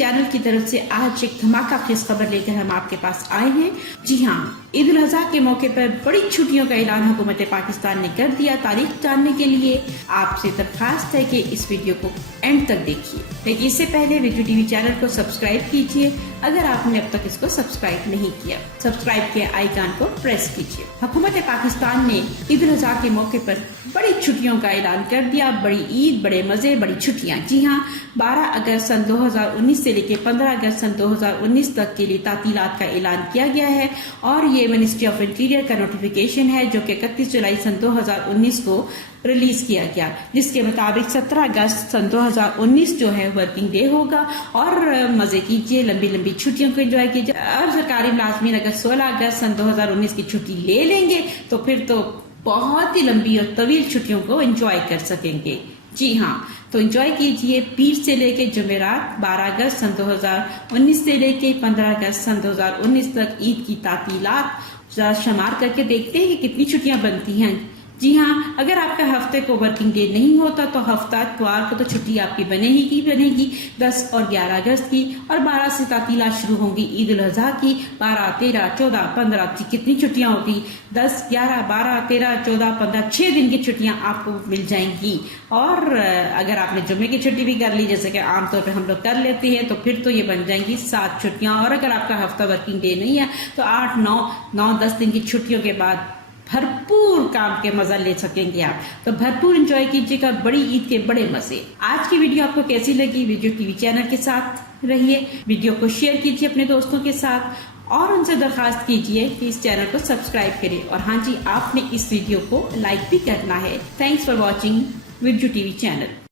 Channel کی طرف سے آج ایک دھماکہ خیز خبر لے کر ہم آپ کے پاس آئے ہیں۔ جی ہاں، عید الاضحیٰ کے موقع پر بڑی چھٹیوں کا اعلان حکومت پاکستان نے کر دیا۔ تاریخ جاننے کے لیے آپ سے درخواست ہے کہ اس ویڈیو کو اینڈ تک دیکھیے، لیکن اس سے پہلے ویڈیو ٹی وی چینل کو سبسکرائب کیجیے اگر آپ نے اب تک اس کو سبسکرائب نہیں کیا۔ سبسکرائب کے آئیکن کو پریس کیجیے۔ حکومت پاکستان نے عید الاضحیٰ کے موقع پر بڑی چھٹیوں کا اعلان کر دیا۔ بڑی عید، بڑے مزے، بڑی چھٹیاں۔ جی ہاں، 12 اگست سن 2019 سے لے کے 15 اگست سن 2019 تک کے لیے تعطیلات کا اعلان کیا گیا ہے، اور یہ منسٹری آف انٹیریئر کا نوٹیفیکیشن ہے جو کہ 31 جولائی سن 2019 کو ریلیز کیا گیا، جس کے مطابق 17 اگست سن 2019 جو ہے ورکنگ ڈے ہوگا۔ اور مزے کیجیے، لمبی لمبی چھٹیوں کو انجوائے کیجیے۔ اور سرکاری ملازمین اگر 16 اگست سن 2019 کی چھٹی لے لیں گے تو پھر تو بہت ہی لمبی اور طویل چھٹیوں کو انجوائے کر سکیں گے۔ جی ہاں، تو انجوائے کیجیے پیر سے لے کے جمعرات، 12 اگست سن 2019 سے لے کے 15 اگست سن 2019 تک عید کی تعطیلات۔ ذرا شمار کر کے دیکھتے ہیں کہ کتنی چھٹیاں بنتی ہیں۔ جی ہاں، اگر آپ کا ہفتے کو ورکنگ ڈے نہیں ہوتا تو ہفتہ اتوار کو تو چھٹی آپ کی بنے گی 10 اور 11 اگست کی، اور 12 سے تعطیلات شروع ہوں گی عید الاضحیٰ کی۔ 12، 13، 14، 15 کتنی چھٹیاں ہوتی؟ 10، 11، 12، 13، 14، 15 6 دن کی چھٹیاں آپ کو مل جائیں گی۔ اور اگر آپ نے جمعے کی چھٹی بھی کر لی، جیسے کہ عام طور پہ ہم لوگ کر لیتے ہیں، تو پھر تو یہ بن جائیں گی 7 چھٹیاں۔ اور اگر آپ کا ہفتہ ورکنگ ڈے نہیں ہے تو 8، 9، 10 دن کی چھٹیوں کے بعد بھرپور کام کے مزہ لے سکیں گے آپ۔ تو بھرپور انجوائے کیجیے گا بڑی عید کے بڑے مزے۔ آج کی ویڈیو آپ کو کیسی لگی؟ ویڈیو ٹی وی چینل کے ساتھ رہیے، ویڈیو کو شیئر کیجیے اپنے دوستوں کے ساتھ، اور ان سے درخواست کیجیے کہ اس چینل کو سبسکرائب کریں۔ اور ہاں جی، آپ نے اس ویڈیو کو لائک بھی کرنا ہے۔ Thanks for watching video T V channel.